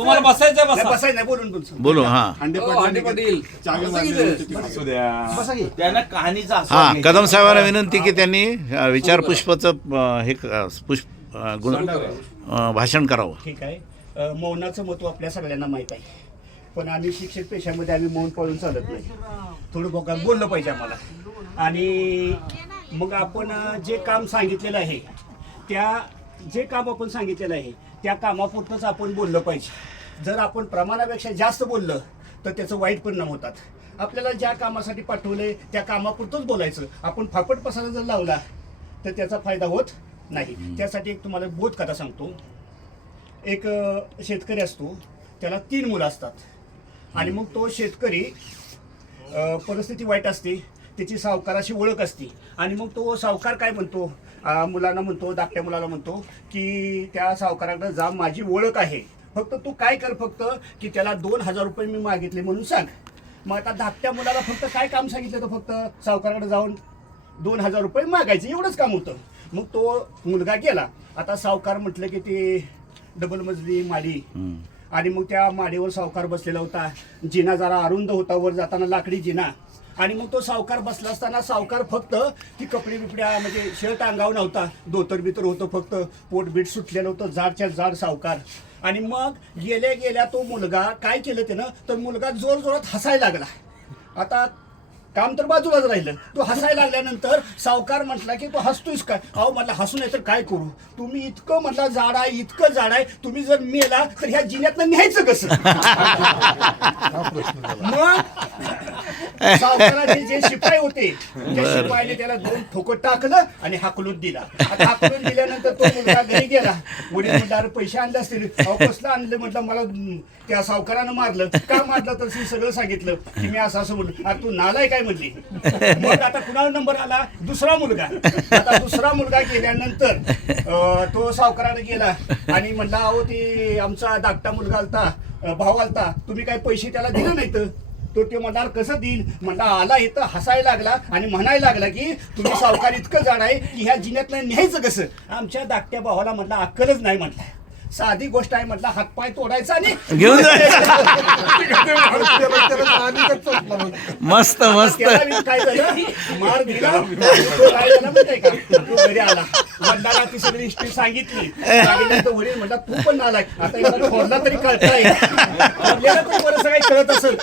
तुम्हाला बसायचं बसा. बसाय नाही बोलून बोलून बोलू हा. हो, हांडे पाटील. बसा की इथं. असू द्या. बसा की. त्यांना कहाणीचा हा आस्वाद घ्यायचा. कदम साहेबांना विनंती की त्यांनी अ, विचार पुष्पाचं अ, हे क- पुष्प अ, गुण अ, भाषण करावं. ठीक आहे. अ, मौनाचं महत्त्व आपल्या सगळ्यांना माहीत आहे. पण आम्ही शिक्षक पेशामध्ये आम्ही मौन पाळून चालत नाही. थोडं बोका बोललं पाहिजे आम्हाला. आणि मग आपण अ, जे काम सांगितलेलं आहे त्या जे काम आपण सांगितलेलं आहे त्या कामापुरतंच आपण बोललं पाहिजे. जर आपण प्रमाणापेक्षा जास्त बोललं तर त्याचं वाईट परिणाम होतात. आपल्याला ज्या कामासाठी पाठवलंय त्या कामापुरतंच बोलायचं. आपण फापट पसारा जर लावला तर त्याचा फायदा होत नाही. त्यासाठी एक तुम्हाला बोध कथा सांगतो. एक शेतकरी असतो. त्याला तीन मुलं असतात. आणि मग तो शेतकरी परिस्थिती वाईट असते. त्याची सावकाराशी ओळख असते. आणि मग तो सावकार काय म्हणतो? मुलांना म्हणतो धाकट्या मुलाला म्हणतो की त्या सावकाराकडे जा माझी ओळख आहे. फक्त तू काय कर फक्त की त्याला दोन हजार रुपये मी मागितले म्हणून सांग. मग आता धाकट्या मुलाला फक्त काय काम सांगितलं तर फक्त? सावकाराकडे जाऊन दोन हजार रुपये मागायचे एवढंच काम होतं. मग तो मुलगा गेला. आता सावकार म्हटलं की ते डबल मजली माडी. आणि मग त्या माडीवर सावकार बसलेला होता. जिना जरा अरुंद होता वर जाताना लाकडी जिना. आणि मग तो सावकार बसला असताना सावकार फक्त ती कपडे बिपड्या म्हणजे शर्ट अंगावर नव्हता. धोतर बितर होतं फक्त. पोट बीट सुटलेलं होतं जाडच्या जाड सावकार. आणि मग गेल्या गेल्या तो मुलगा काय केलं त्यानं? तर मुलगा जोर जोरात हसायला लागला. आता काम तर बाजूलाच राहिलं. तू हसायला लागल्यानंतर सावकार म्हटला की तू हसतोयस काय? अहो म्हटलं हसू नाही तर काय करू? तुम्ही इतकं म्हटलं जाड आहे इतकं जाड आहे तुम्ही जर मेला तर ह्या जिन्यातनं न्यायचं कसं? मग सावकाराचे जे शिपाई होते त्या शिपाईने त्याला दोन ठोकं टाकलं आणि हाकलून दिला. आता हाकलून दिल्यानंतर तो मुलगा घरी गेला. वडील म्हटलं "अरे पैसे आणले असतील. अहो कसलं आणलं? म्हटलं मला त्या सावकारानं मारलं. का मारलं? तर सगळं सांगितलं. की मी असं असं म्हणलं तू नालाय काय? म्हणली. मग आता कुणाला नंबर आला? दुसरा मुलगा. आता दुसरा मुलगा गेल्यानंतर अं, तो सावकाराने गेला आणि म्हणला अहो ते आमचा धाकटा मुलगा आलता अं, भाऊ आलता. तुम्ही काय पैसे त्याला दिले नाहीत? तो ते म्हणणार कसं देईल? म्हणला आला इथं हसायला लागला आणि म्हणायला लागला की तुम्ही सावकार इतकं जाड आहे की ह्या जिन्यातलं न्यायचं कसं? आमच्या धाकट्या भावाला म्हटलं अक्कलच नाही म्हटलं साधी गोष्ट आहे म्हटलं हातपाय तोडायचा आणि घेऊन मस्त मस्त. त्याला मी काय झालं? मार दिला. तो काय झाला माहितीये का? तो घरी आला. वडिलांना ती सगळी हिस्ट्री सांगितली. सांगितल्यानंतर वडील म्हणला तू पण आलाय. आता एखादा तरी कळताय. थोरल्याला पण बरंच काही कळत असेल.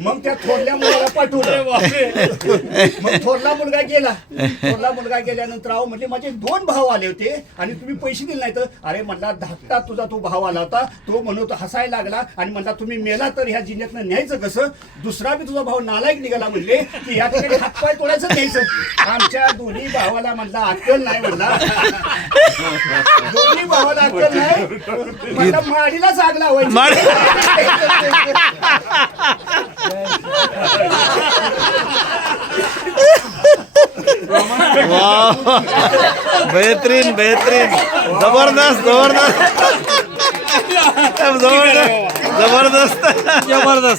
मग त्या थोरल्या मुलाला पाठवलं. मग थोरला मुलगा गेला. थोरला मुलगा गेल्यानंतर अहो म्हणजे माझे दोन भाऊ आले होते आणि तुम्ही पैसे दिले नाहीत. अरे म्हणला धाकटा तुझा तो भाव आला होता. तो म्हणत हसायला लागला आणि म्हणला तुम्ही मेला तर ह्या जिल्ह्यातनं न्यायचं कसं? दुसरा बी तुझा भाऊ नालायक निघाला म्हणले की या ठिकाणी हातपाय तोडायचं न्यायचं. आमच्या दोन्ही भावाला म्हणला अक्कल नाही म्हणला. दोन्ही भावाला अक्कल नाही. म्हणला माडीलाच आग लावायची. बेहतरीन बेहतरीन. जबरदस्त जबरदस्त. जबरदस्त. जबरदस्त. जबरदस्त.